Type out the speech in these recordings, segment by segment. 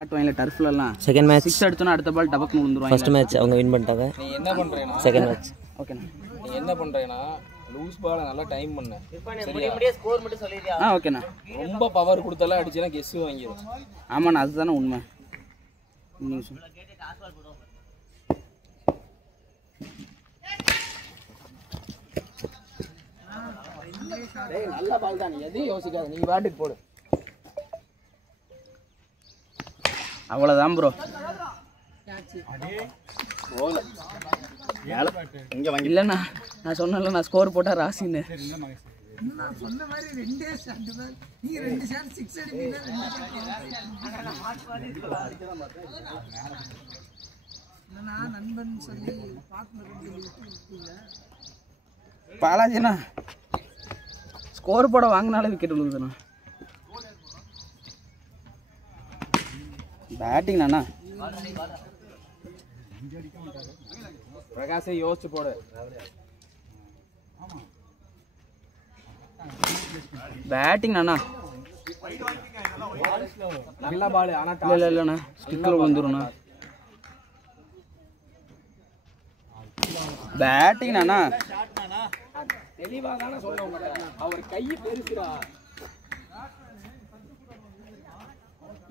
Second match 6 அடிச்சோனா அடுத்த பால் டபக்குன்னு விழுந்துருவாங்க. First match அவங்க win பண்ணிட்டாங்க. நீ என்ன பண்றேனா செகண்ட் மேட்ச் ஓகேண்ணா. நீ என்ன பண்றேனா லூஸ் பால நல்லா டைம் பண்ணு. சரியா? இப்படியே ஸ்கோர் மட்டும் சொல்லிடுறியா? ஓகேண்ணா. ரொம்ப பவர் கொடுத்தால அடிச்சனா கெஸ் வாங்கிரும். ஆமாண்ணா அதுதானே உண்மை. டேய் நல்ல பால் தான், நீ எதையும் யோசிக்காத, நீ பாட்டுக்கு போடு. அவ்வளோதான் ப்ரோ. இல்லைண்ணா நான் சொன்னல நான் ஸ்கோர் போட்டால் ராசின்னு. நான் சொன்ன மாதிரி ரெண்டே ஷாட் தான். நீ ரெண்டு ஷாட் 6 அடிப்பீங்க. நான் நண்பன் சொல்லி பார்ட்னர் சொல்லி பாலாஜிண்ணா ஸ்கோர் போட வாங்கினாலே விக்கெட் விழுகுதுண்ணா. பேட்டிங் அண்ணா பிரகாஷே யோசிச்சு போடு. பேட்டிங் அண்ணா நல்ல பால் ஆனா இல்லைண்ணா ஸ்டிக்கில் விழுந்துருண்ணா. பேட்டிங் அண்ணா தெளிவா தானே சொல்ல மாட்டேன். அவர் கை பெருசுடா,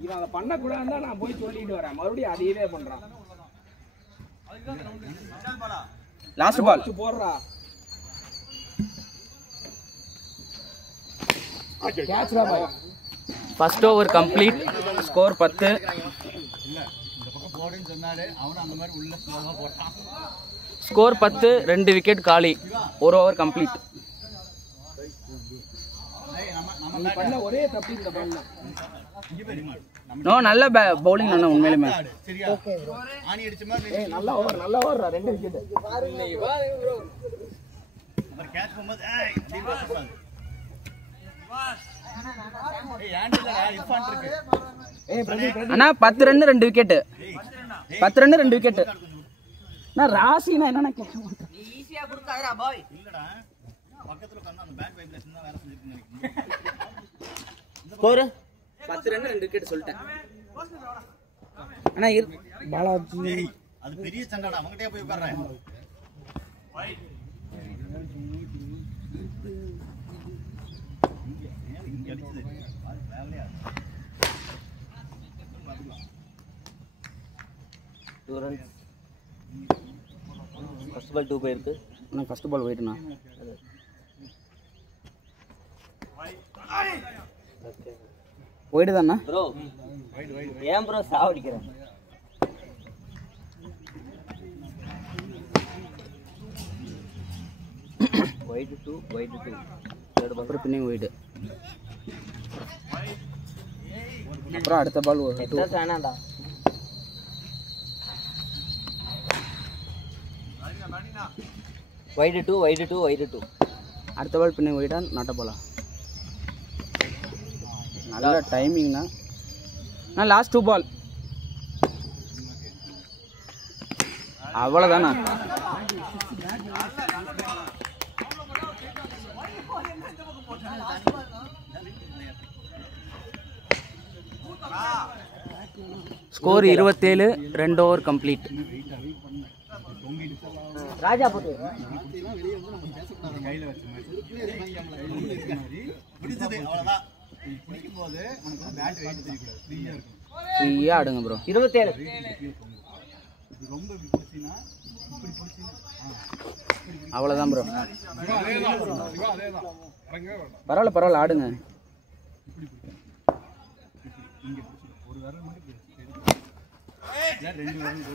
இவன் அதை பண்ணக்கூடாதுன்னு நான் போய் சொல்லிட்டு வரேன். மறுபடியும் அதையவே பண்றான். லாஸ்ட் பால் போடுறா. கேட்ச்ரா பாய். First over complete. Score 10. Score 10. 2 wicket காலி. 1 ஓவர் கம்ப்ளீட். நீ பண்ண ஒரே தப்பு இந்த பால்ல. நோ நல்ல பவுலிங் அண்ணா உண்மையிலுமே. ஏய் நல்ல ஓவர், நல்ல ஓவர்ரா. 2 விக்கெட். அண்ணா 10 ரன் 2 விக்கெட். 10 run 2 wicket. நான் ராசினா என்னன்னா கேட்க மாட்டேன். ஈஸியா கொடுக்காதடா பாய். ஸ்கோர் 10 ரன் 2 விக்கெட் சொல்லிட்டேன். அண்ணா பாலாஜி அது பெரிய சங்கடம். அவங்ககிட்டயே போய் உட்கார்றேன். ஃபர்ஸ்ட் பால் 2 போயிருக்கு. நான் ஃபர்ஸ்ட் பால் வெயிட்ண்ணா. போயிடுதாண்ணா ப்ரோ ஏன் ப்ரோ சாவடிக்கிறேன்? வைட் 2 தேர்ட் பால் அப்புறம் பின்னிங் வெயிட். அப்புறம் அடுத்த பால் வேணாண்டா. வைட் 2 அடுத்த பால் பின்னிங் வெயிட்டா நாட்ட பாலா? நல்ல டைமிங்ண்ணா. நான் லாஸ்ட் 2 பால் அவ்வளோதாண்ணா. ஸ்கோர் 27. 2 over complete. ராஜா போட்டு பிடிச்சது அவ்வளவுதான். பிடிக்கும்போது உனக்கு பேட் வெயிட் தெரியக்கூடாது. ஃப்ரீயா இருக்கும். ஃப்ரீயா ஆடுங்க ப்ரோ. 27 ரொம்ப பிடிச்சினா இப்படி பிடிச்சினா அவ்வளோதான் ப்ரோ. பரவாயில்ல ஆடுங்க.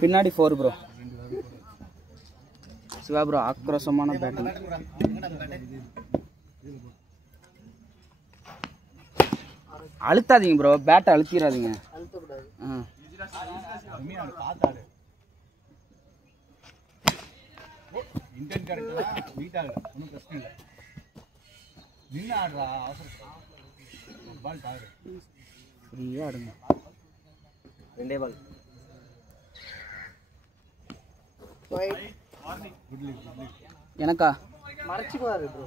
பின்னாடி 4 ப்ரோ. சிவா ப்ரோ ஆக்ரோஷமான பேட்டிங். அழுத்தாதீங்க ப்ரோ, பேட்டை அழுத்திடாதீங்க. காத்தாடு இன்டென்ட் கரெக்டா மீட் ஆகல, ஒன்றும் பிரச்சனை இல்லை. நின்று ஆடுறா அவசரம். பால் பாரு ஃப்ரீயாக ஆடுங்க. 2 பால். எனக்கா மறைச்சுக்குவாரு ப்ரோ.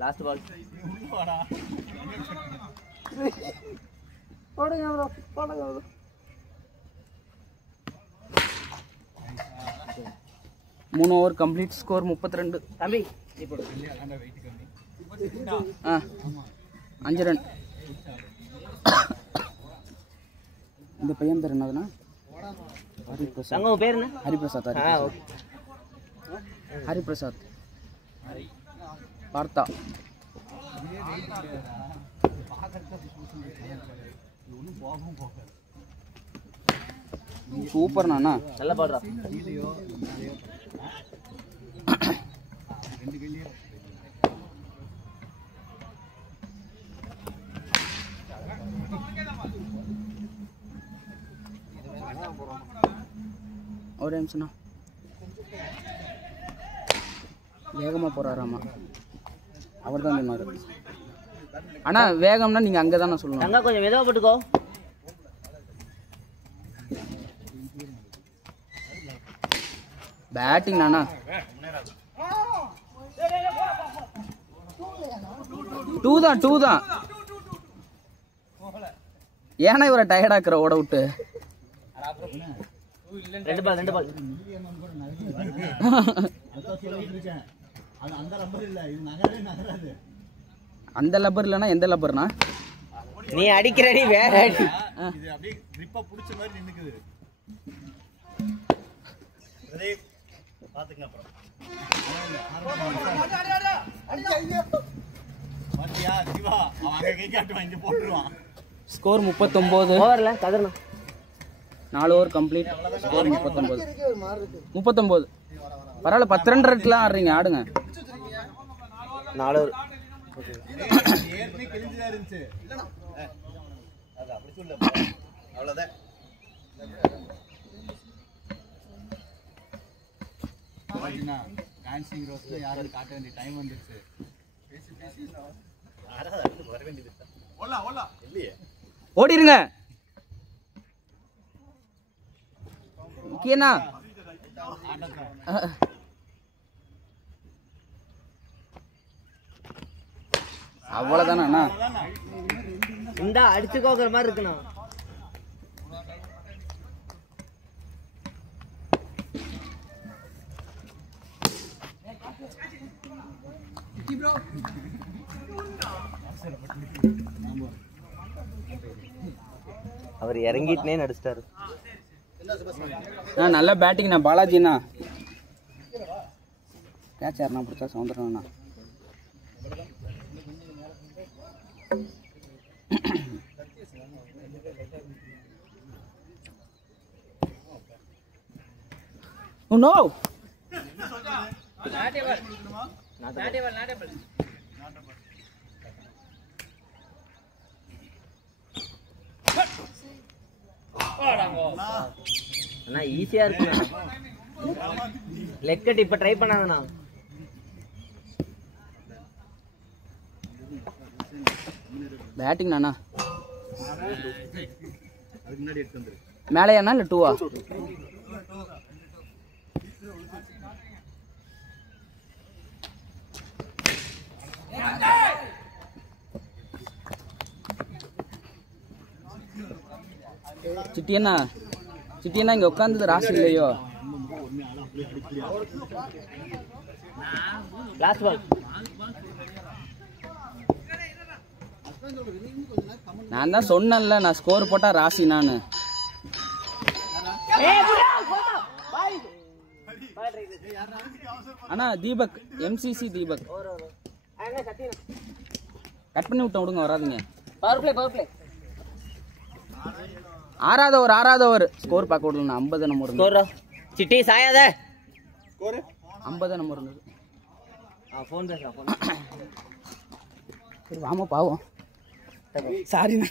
Last ball. போடுங்க ப்ரோ போடுங்க ப்ரோ 3 ஓவர் கம்ப்ளீட் ஸ்கோர் 32 தம்பி ஆ 5 ரன் இந்த பையன் பேர் என்னதுன்னா ஹரிபிரசாத் தங்க உன் பேர் என்ன? ஹரிபிரசாத் ஓகே. ஹரிபிரசாத் பார்த்தா சூப்பர் நானா நல்லா பாடுறா. ஒரு நிமிஷம்ண்ணா வேகமாக போகிறாராமா அவர் தான் சொன்னார். ஆனால் வேகம்னா நீங்கள் அங்கே தானே சொல்லணும். தங்க கொஞ்சம் மெதுவா போட்டுக்கோ. பேட்டிங் நானா 2 தான் ஏன்னா இவரை டயர்டாக்குற ஓட விட்டு. 2 பால் அந்த லப்பர் இல்லைன்னா எந்த லப்பர்னா நீ அடிக்கிறடி வேற அடி. இது அப்படியே grip-ஆ புடிச்ச மாதிரி நின்னுக்குது. பாத்துங்க அப்புறம். பாத்தியா சிவா அவன் அங்க கை காட்டுவான் இங்க போட்டுருவான். ஸ்கோர் 39 ஓவர்ல கதறணும். 4 ஓவர் கம்ப்ளீட் ஸ்கோர் 39 பரவாயில்ல 10 ரன் ரேட்லாம் ஆடுறீங்க ஆடுங்க. 4 ஓவர் ஏற்கனவே கிழிஞ்சுதான் இருந்துச்சு. அது அப்படி சொல்ல அவ்வளவுதான். டான்சிங் ரோஸ்ல யாரும் காட்ட வேண்டிய டைம் வந்துருச்சு. வர வேண்டியது இல்லையே ஓடிருங்க முக்கியண்ணா. அவ்வளவுதானா அண்ணா? இந்த அடிச்சுக்கோங்கிற மாதிரி இருக்கணும். அவர் இறங்கிட்டுனே நடிச்சிட்டாரு. நல்ல பேட்டிங் நான் பாலாஜிண்ணா. கேட்ச் யாருண்ணா பிடிச்சா சவுந்தரண்ணா. Oh no! அண்ணா ஈஸியா இருக்குண்ணா. லெக் கட் இப்ப ட்ரை பண்ணாங்கண்ணா. பேட்டிங் நானா அதுக்கு முன்னாடி எடுத்து வந்துரு. மேலையாண்ணா இல்லை 2-ஆ? சிட்டியண்ணா சிட்டியண்ணா இங்கே உட்காந்தது ராசி இல்லையோ? Last ball. நான் தான் சொன்னேன்ல நான் ஸ்கோர் போட்டா ராசி. நான் அண்ணா தீபக் MCC தீபக் கட் பண்ணி விட்டேன் விடுங்க வராதுங்க. Power play. ஆறாவது ஓவர் ஸ்கோர் பார்க்க விடலண்ணா. 50 நம்பர் ஸ்கோர் சிட்டி சாயாத. ஸ்கோர் 50 நம்பர் இருந்தது. ஃபோன் பேசுறேன் ஃபோன். சரி வாமா பாவம். சாரிண்ணா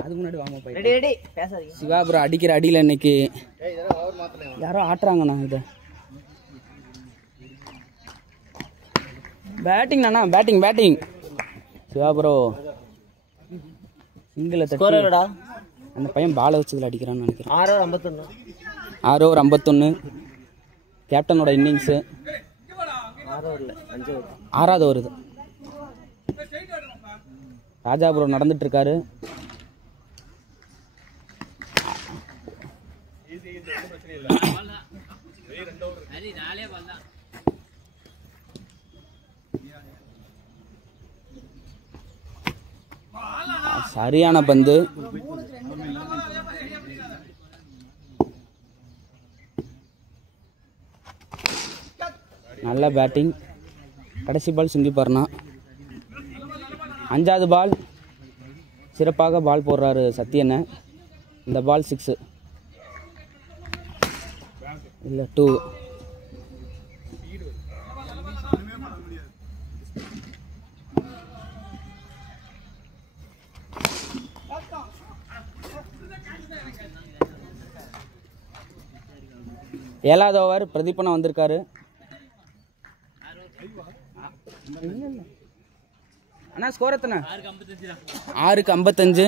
அதுக்கு முன்னாடி வாமா போய். ரெடி பேசாதீங்க. சிவாபுரம் அடிக்கிற அடியில் இன்னைக்கு யாரோ ஆட்டுறாங்கண்ணா. இதை பேட்டிங் நானா பேட்டிங் சிவாபுரம் சிங்கிளை ஸ்கோர் தட்டி எவ்வளோடா? அந்த பையன் பாலை வச்சதில் அடிக்கிறான்னு நினைக்கிறேன். 6 ஓவர் 51. 6 over 51 கேப்டனோட innings. 6 ஓவரில் 5 ஓவர். 6வது ஓவர் இது. ராஜாபுரம் நடந்துட்டு இருக்காரு. சரியான பந்து. நல்ல பேட்டிங். கடைசி பால் சிங்கிப்பாருனா. 5வது பால் சிறப்பாக பால் போடுறாரு சத்யனை. இந்த பால் 6 இல்லை 2. ஏழாவது ஓவர் பிரதீபனா வந்திருக்காரு. அண்ணா ஸ்கோர் எத்தனை? 6-55.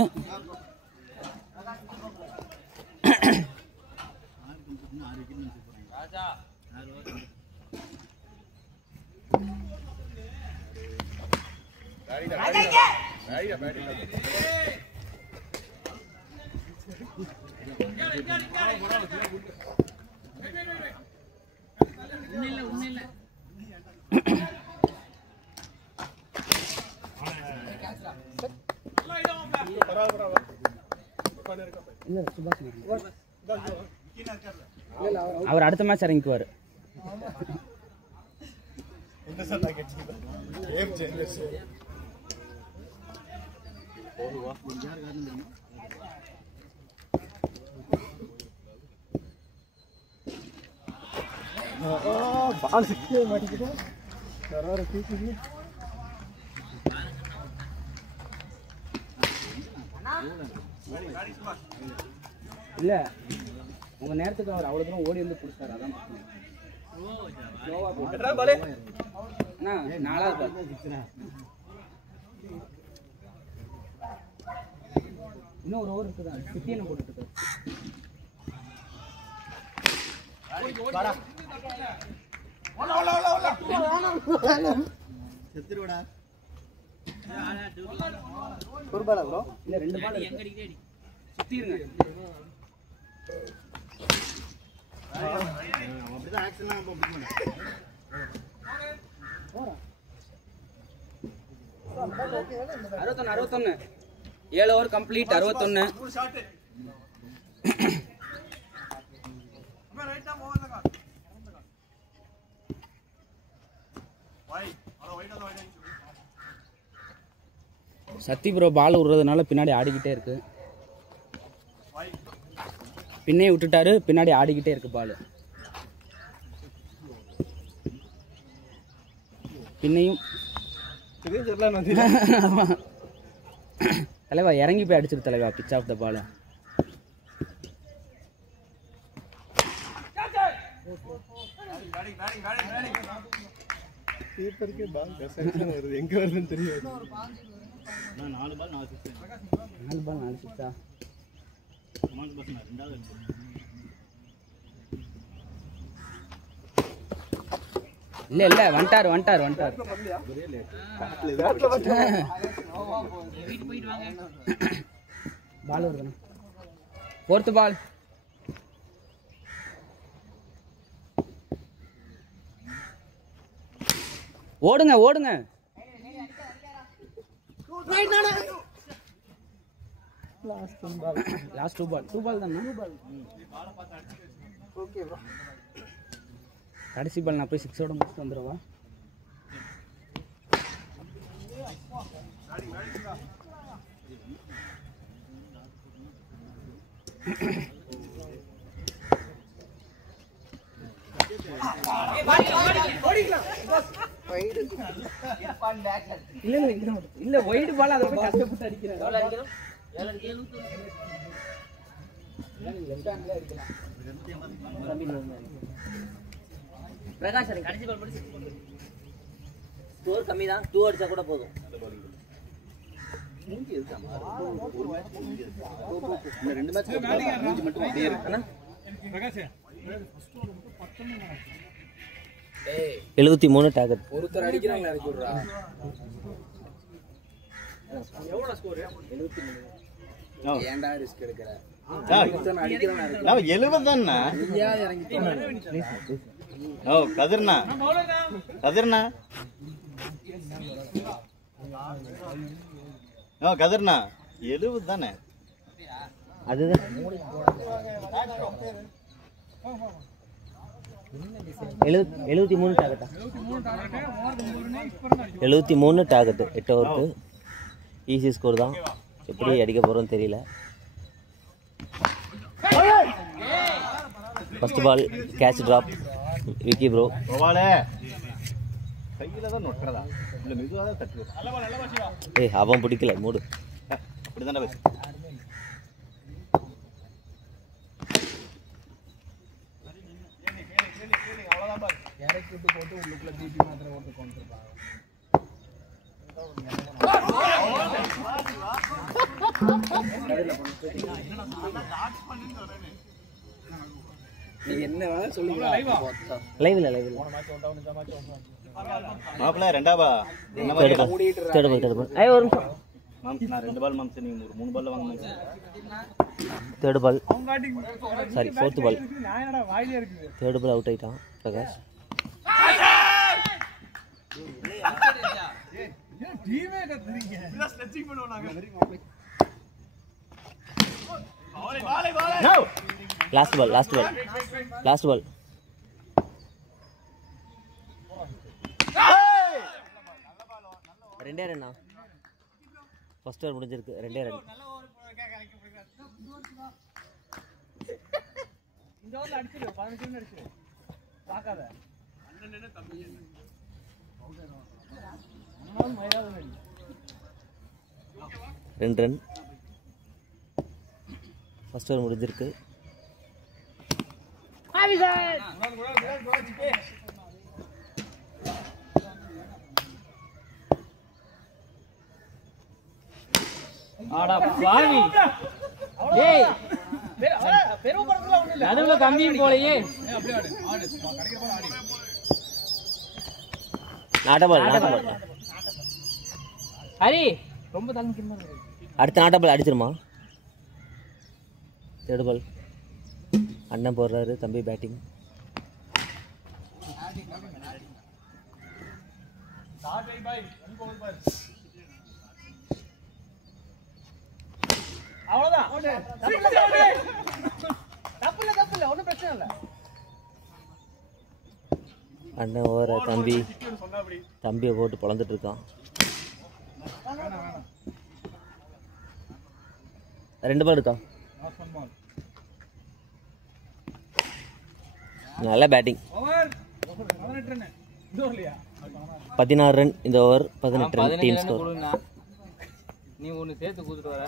அவர் அடுத்த மேட்ச் இறங்கிக்குவார். இல்ல உங்க நேரத்துக்கு அவர் அவ்வளவு தூரம் ஓடி வந்து பிடிச்சாரு. அதான் அண்ணா 4வது இன்னும் ஒரு ஓவர் இருக்குதான். சிட்டியனை போட்டுட்டு இருக்காரு. ஒரு பாலா ப்ரோ? இல்ல 2 பால் சுத்திருங்க. அப்படிதான் ஆக்சன்லாம் அப்ப பண்ணு. 61 7 ஓவர் கம்ப்ளீட். 61. சத்தி ப்ரோ பால் விடுறதுனால பின்னாடி ஆடிக்கிட்டே இருக்கு. பின்னே விட்டுட்டாரு. பின்னாடி ஆடிக்கிட்டே இருக்கு பால். பின்னையும் தலைவா இறங்கி போய் அடிச்சிரு தலைவா. பிச் ஆஃப் த பால். எங்க வருதுன்னு தெரியாது. 4 பால் 4 6. 4 பால் 4 6. இல்ல இல்ல வந்துட்டாரு. பால் வருதுண்ணா. 4th பால். ஓடுங்க. லாஸ்ட் 2 பால். 2 பால் தானே? Okay bro. கடைசி பால் நான் போய் 6ஓட முடிச்சுட்டு வந்துடுவா. இல்ல ஒயிட் பால் அதை போய் கஷ்டப்பட்டு அடிக்கிறேன். பிரகாஷ் கடைசி பால் போட்டு ஸ்கோர் கம்மி தான். 2 அடிச்சா கூட போதும். மூஞ்சி இருக்காமா? ஒரு மேட்ச் மூஞ்சி இருக்கு. இந்த 2 மேட்ச் மூஞ்சி மட்டும் அப்படியே இருக்கு. அண்ணா பிரகாஷ் 73 டார்கெட். ஒருத்தர் அடிக்கிறாங்க. அடிச்சு விடுறா. ஏன்டா ரிஸ்க் எடுக்கிற? 70 தானே. ஓ கதிர்னா ஓ கதிர்னா 70 தானே. அதுதான் 73 டார்கெட்டா? 73 டார்கெட் 8 ஓவருக்கு. ஈஸி ஸ்கோர் தான். எப்படி அடிக்க போகிறோன்னு தெரியல. First ball catch drop Vicky bro. கோவாலே கையில் தான் நொட்டுறதா இல்லை மெதுவாக தான் தட்டு. ஏய் அவன் பிடிக்கல மூடு. அப்படி தானே பேசு. இறக்கி விட்டு போட்டு உள்ளுக்குள்ள பிபி மாத்திரை ஓட்டு கொண்டுருப்பாங்க. என்ன வேணா சொல்லுங்க. லைவ்ல மாப்பிள்ள ரெண்டாவா தேர்ட் பால். ஐய் ஒரு நிமிஷம். மாம்ஸ் நான் 2 பால் மாம்ஸ் நீங்க 3 பால்ல வாங்க மாம்ஸ். Third ball sorry fourth ball. Third ball out ஆயிட்டான் பிரகாஷ். Last ball. ரெண்டே ரன்னா ஃபர்ஸ்ட் ஓவர் முடிஞ்சிருக்கு. 2 ரன். இந்த ஓவர்ல அடிச்சிரு 15 ரன் அடிச்சிரு பாக்காத. 2 ரன் ஃபர்ஸ்ட் ஓவர் முடிஞ்சிருக்கு. ஆடா பாவி. ஏய் நடுவுல கம்பியும் போலையே. நாட்டபால் ஹரி ரொம்ப தங்கிக்கிறமா. அடுத்த நாட்டபால் அடிச்சிருமா. தேர்ட் பால் அண்ணன் போடுறாரு. தம்பி பேட்டிங். அண்ணன் ஓவர தம்பியை போட்டு பொழந்துட்டு இருக்கான். 2 பால் இருக்கா. நல்ல பேட்டிங். 16 ரன் இந்த ஓவர். 18 run team score. நீ ஒன்னு சேர்த்து கூட்டிட்டு வர.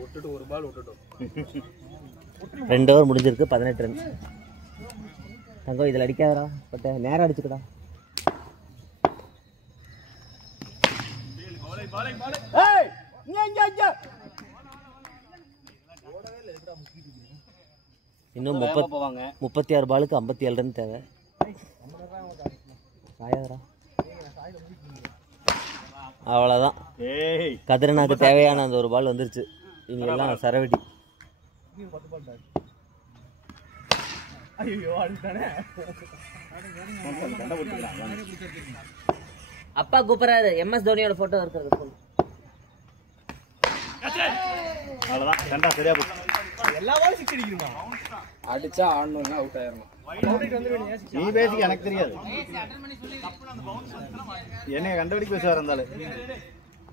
விட்டுட்டு ஒரு பால் விட்டுட்டோம். 2 ஓவர் முடிஞ்சிருக்கு. 18 ரன். தங்கம் இதில் அடிக்காதடா. பட்ட நேரம் அடிச்சுக்கடா. இன்னும் 36 பாலுக்கு 57 ரன் தேவை. அவ்வளோதான். கதிரனாக்கு தேவையான அந்த ஒரு பால் வந்துருச்சு. இவங்க எல்லாம் சரவெடி. அப்பா கூப்பிடுறாரு. MS தோனியோட போட்டோ இருக்கிறது. அவ்வளோதான். ரெண்டா சரியா போச்சு. எல்லா பாலும் 6 அடிக்கிறீங்க. அடிச்சா ஆடணும்னா அவுட் ஆயிரணும். நீ பேசிக்க எனக்கு தெரியாது. என்னைய கண்டுபிடிக்க பேசுவார் இருந்தாலும்.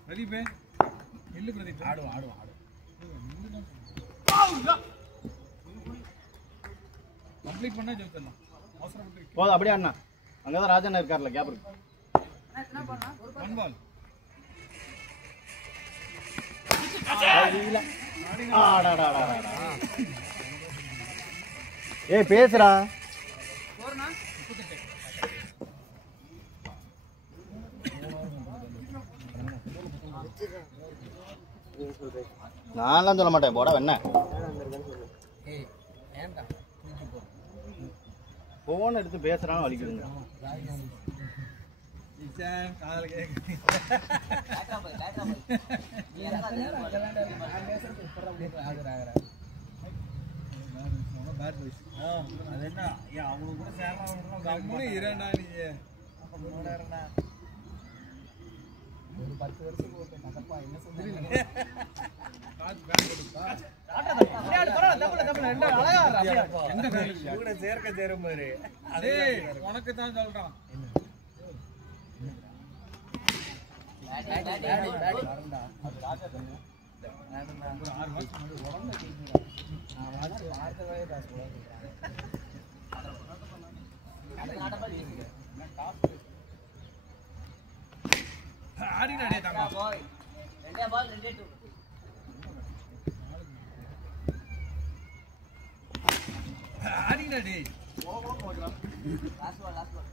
பிரதீப் இல்ல பிரதீப் ஆடுவோம். கம்ப்ளீட் பண்ணா ஜெயிச்சிடலாம். அவசரப்பட்டு போதும் அப்படியே அண்ணா. அங்கதான் ராஜண்ணா இருக்கார்ல கேப் இருக்கு. 1 பால். ஏய் பேசுறா. நான்லாம் சொல்ல மாட்டேன். போடா என்ன போன் எடுத்து பேசுறான்னு வலிக்குதுங்க. அது என்ன அவங்களுக்கு கூட சேரலாம் இரண்டா நீ ஒரு 10 வருஷத்துக்கு கதப்பா என்ன சொல்றீங்க? சேர்க்க சேரும் பாரு. உனக்கு தான் சொல்றான்.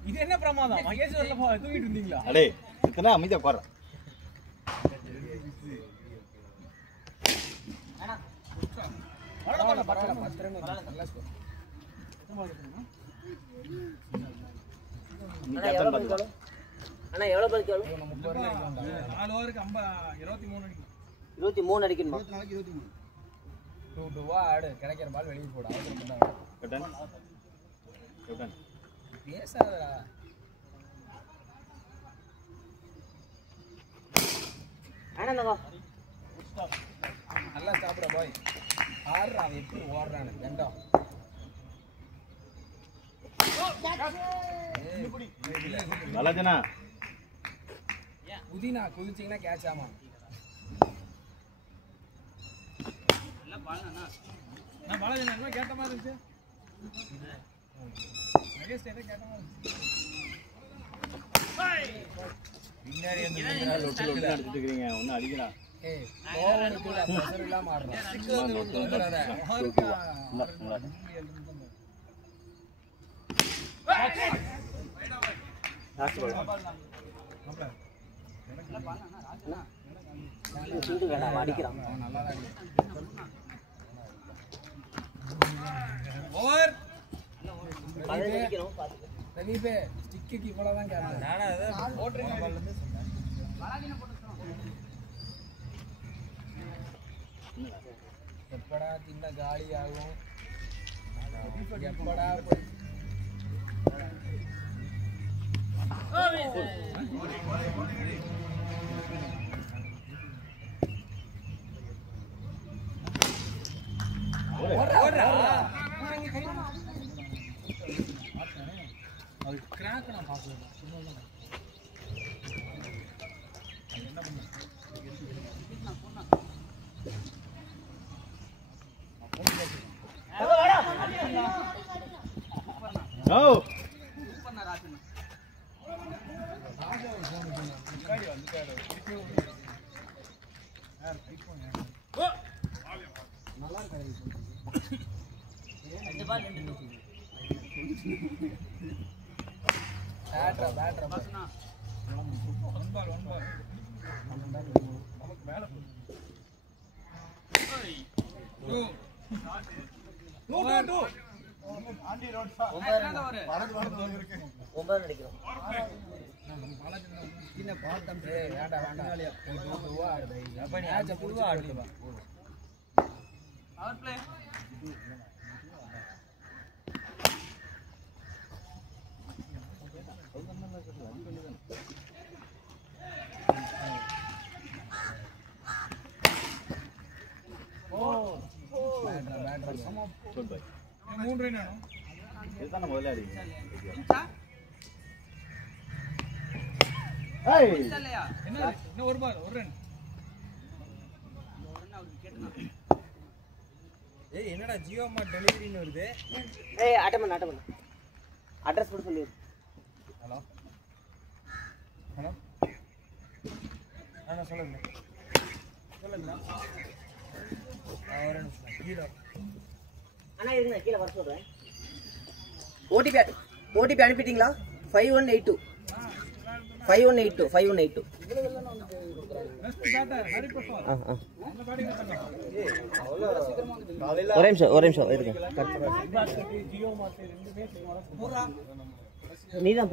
இது என்ன பிரமாதம்? மகேஸ்வரில் தூங்கிட்டு இருந்தீங்களா? அடே இத்தனை அமைதியா போற. அண்ணா எவ்வளோ பல்க் எவ்வளோ? 4 ஓவருக்கு 23 அடிக்கும். 23 அடிக்கணுமா? 2-2 ஆடு. கிடைக்கிற பால் வெளியே போட பேசாதடா. நல்லா சாப்பிட பாய். ஆடுறான் எப்படி ஓடுறானு ரெண்டும். நல்லாச்சுனா புதினா குதிச்சிங்கன்னா கேட்ச் ஆமா. நான் பாலாஜி கேட்ட மாதிரி இருந்துச்சு. பின்னாடி அடிச்சுட்டு இருக்கிறீங்க. ஒன்னும் அடிக்கலாம். அடிக்கிறான். ஸ்டிக்கு இவ்வளவுதான் எப்படா தின்ன காலி ஆகும், எப்படா கிராக் நான் பார்க்கல. என்னடா ஜியோ மார்ட் டெலிவரின்னு வருது. ஏய் அட்டமன் அட்ரஸ் போட்டு சொல்லு. ஹலோ ஹலோ அண்ணா சொல்லுங்க அண்ணா இருங்க கீழே வர சொல்றேன். ஓடிபி அனுப்பிட்டீங்களா? 5182 5182 5182. ஒரே நிமிஷம் இருங்க. நீதான்